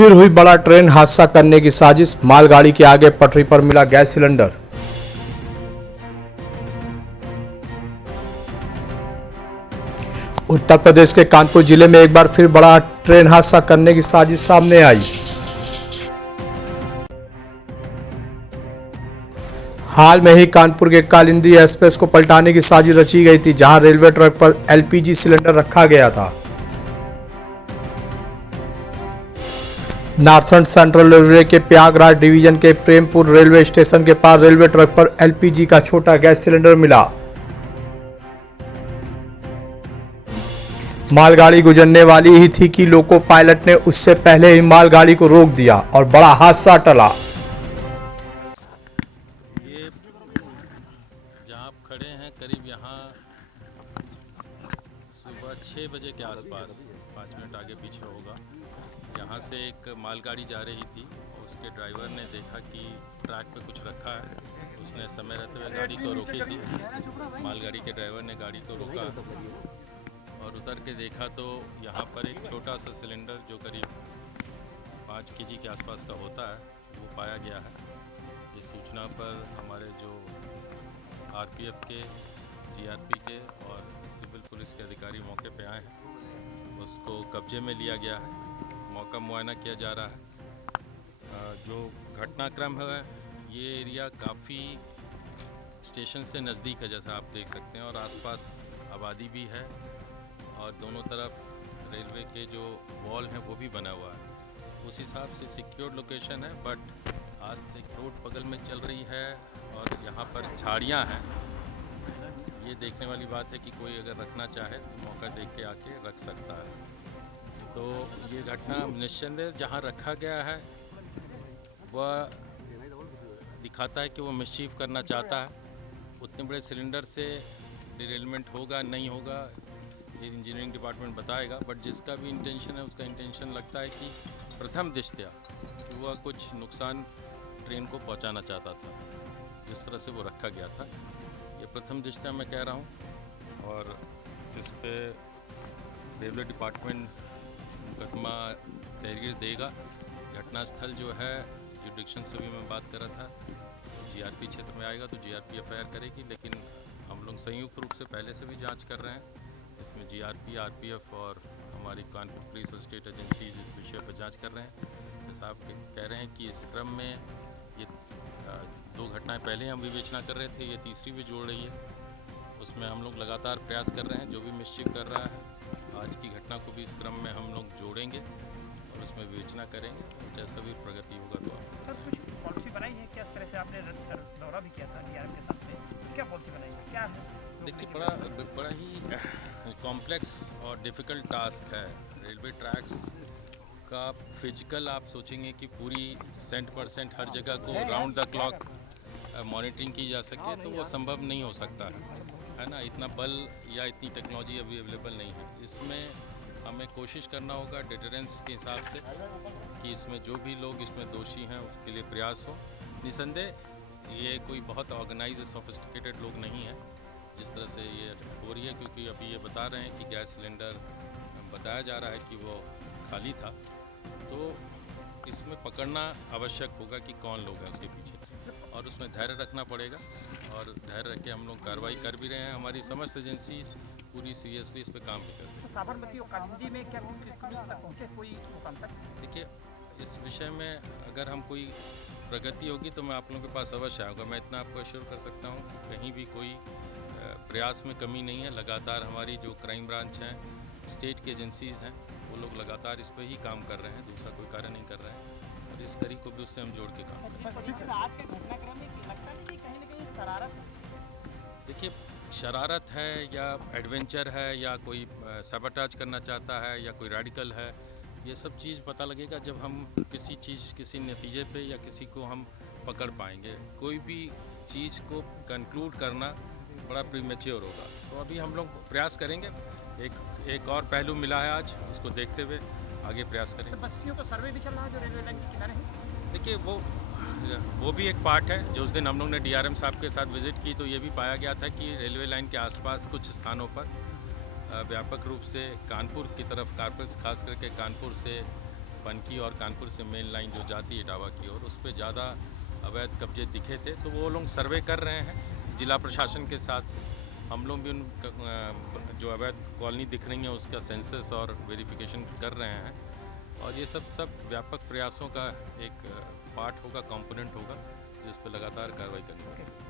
फिर हुई बड़ा ट्रेन हादसा करने की साजिश। मालगाड़ी के आगे पटरी पर मिला गैस सिलेंडर। उत्तर प्रदेश के कानपुर जिले में एक बार फिर बड़ा ट्रेन हादसा करने की साजिश सामने आई। हाल में ही कानपुर के कालिंदी एक्सप्रेस को पलटाने की साजिश रची गई थी, जहां रेलवे ट्रैक पर एलपीजी सिलेंडर रखा गया था। नॉर्थर्न सेंट्रल रेलवे के प्रयागराज डिवीजन के प्रेमपुर रेलवे स्टेशन के पास रेलवे ट्रैक पर एलपीजी का छोटा गैस सिलेंडर मिला। मालगाड़ी गुजरने वाली ही थी कि लोको पायलट ने उससे पहले ही मालगाड़ी को रोक दिया और बड़ा हादसा टला। ये जहाँ आप खड़े हैं करीब यहाँ सुबह 6 बजे के आसपास, 5 मिनट आगे पीछे होगा, यहाँ से एक मालगाड़ी जा रही थी। उसके ड्राइवर ने देखा कि ट्रैक पे कुछ रखा है। उसने समय रहते हुए गाड़ी को रोकी थी। मालगाड़ी के ड्राइवर ने गाड़ी को रोका और उतर के देखा तो यहाँ पर एक छोटा सा सिलेंडर जो करीब 5 केजी के आसपास का होता है वो पाया गया है। इस सूचना पर हमारे जो आरपीएफ के, जीआरपी के और सिविल पुलिस के अधिकारी मौके पे आए हैं। उसको कब्जे में लिया गया है, मौका मुआयना किया जा रहा है। जो घटनाक्रम है ये एरिया काफ़ी स्टेशन से नज़दीक है, जैसा आप देख सकते हैं, और आसपास आबादी भी है और दोनों तरफ रेलवे के जो वॉल हैं वो भी बना हुआ है। उस हिसाब से सिक्योर्ड लोकेशन है, बट आज से रोड बगल में चल रही है और यहाँ पर झाड़ियाँ हैं। ये देखने वाली बात है कि कोई अगर रखना चाहे तो मौका देख के आके रख सकता है। तो ये घटना निस्संदेह जहाँ रखा गया है वह दिखाता है कि वो मिसचीफ करना चाहता है। उतने बड़े सिलेंडर से डिरेलमेंट होगा नहीं होगा ये इंजीनियरिंग डिपार्टमेंट बताएगा, बट जिसका भी इंटेंशन है उसका इंटेंशन लगता है कि प्रथम दृष्टया कि वह कुछ नुकसान ट्रेन को पहुंचाना चाहता था, जिस तरह से वो रखा गया था। ये प्रथम दृष्टया मैं कह रहा हूँ और इस पे रेलवे डिपार्टमेंट मुकदमा तहरीर देगा। घटनास्थल जो है जुडिक्शन से भी मैं बात कर रहा था, जीआरपी क्षेत्र में आएगा तो जीआरपी एफआईआर करेगी, लेकिन हम लोग संयुक्त रूप से पहले से भी जांच कर रहे हैं। इसमें जीआरपी, आरपीएफ और हमारी कानपुर पुलिस और स्टेट एजेंसीज इस विषय पर जांच कर रहे हैं। जैसा आप कह रहे हैं कि इस क्रम में ये 2 घटनाएं पहले हम विवेचना कर रहे थे, ये तीसरी भी जोड़ रही है। उसमें हम लोग लगातार प्रयास कर रहे हैं। जो भी मिसचीफ कर रहा है आज की घटना को भी इस क्रम में हम लोग जोड़ेंगे और उसमें विवेचना करेंगे। जैसा भी प्रगति होगा तो आप सर कुछ पॉलिसी बनाई है? किस तरह से आपने दौरा भी किया था डीआरएम के साथ में, क्या पॉलिसी बनाई है, क्या है? देखिए, बड़ा ही कॉम्प्लेक्स और डिफ़िकल्ट टास्क है। रेलवे ट्रैक्स का फिजिकल आप सोचेंगे कि पूरी 100% हर जगह को राउंड द क्लॉक मॉनिटरिंग की जा सके तो वो संभव नहीं हो सकता है ना। इतना बल या इतनी टेक्नोलॉजी अभी अवेलेबल नहीं है। इसमें हमें कोशिश करना होगा डिटरेंस के हिसाब से कि इसमें जो भी लोग इसमें दोषी हैं उसके लिए प्रयास हो। निसंदेह ये कोई बहुत ऑर्गेनाइज सोफिस्टिकेटेड लोग नहीं हैं जिस तरह से ये हो रही है, क्योंकि अभी ये बता रहे हैं कि गैस सिलेंडर बताया जा रहा है कि वो खाली था। तो इसमें पकड़ना आवश्यक होगा कि कौन लोग हैं उसके पीछे, और उसमें धैर्य रखना पड़ेगा और धैर्य रख के हम लोग कार्रवाई कर भी रहे हैं। हमारी समस्त एजेंसी पूरी सीरियसली इस पे काम भी कर रही है। साबरमती और कालिंदी में क्या तक पहुँचे कोई मुकाम तक? देखिए, इस विषय में अगर हम कोई प्रगति होगी तो मैं आप लोगों के पास अवश्य आऊँगा। मैं इतना आपको अश्योर कर सकता हूँ कि कहीं भी कोई प्रयास में कमी नहीं है। लगातार हमारी जो क्राइम ब्रांच हैं, स्टेट की एजेंसीज हैं, वो लोग लगातार इस पर ही काम कर रहे हैं, दूसरा कोई कार्य नहीं कर रहे हैं। और इस कड़ी को भी उससे हम जोड़ के काम करें। देखिए, शरारत है या एडवेंचर है या कोई सैबोटाज करना चाहता है या कोई रेडिकल है, ये सब चीज़ पता लगेगा जब हम किसी नतीजे पे या किसी को हम पकड़ पाएंगे। कोई भी चीज़ को कंक्लूड करना बड़ा प्रीमेच्योर होगा। तो अभी हम लोग प्रयास करेंगे। एक और पहलू मिला है आज, उसको देखते हुए आगे प्रयास करेंगे। बस्तियों का सर्वे भी चल रहा है जो रेलवे लाइन के किनारे है। देखिए, वो भी एक पार्ट है। जो उस दिन हम लोग ने डीआरएम साहब के साथ विज़िट की तो ये भी पाया गया था कि रेलवे लाइन के आसपास कुछ स्थानों पर व्यापक रूप से कानपुर की तरफ, खास करके कानपुर से पनकी और कानपुर से मेन लाइन जो जाती है इटावा की ओर, उस पर ज़्यादा अवैध कब्जे दिखे थे। तो वो लोग सर्वे कर रहे हैं जिला प्रशासन के साथ। हम लोग भी उन जो अवैध कॉलोनी दिख रही हैं उसका सेंसस और वेरिफिकेशन कर रहे हैं, और ये सब व्यापक प्रयासों का एक पार्ट होगा, कंपोनेंट होगा, जिस पर लगातार कार्रवाई करनी होगी।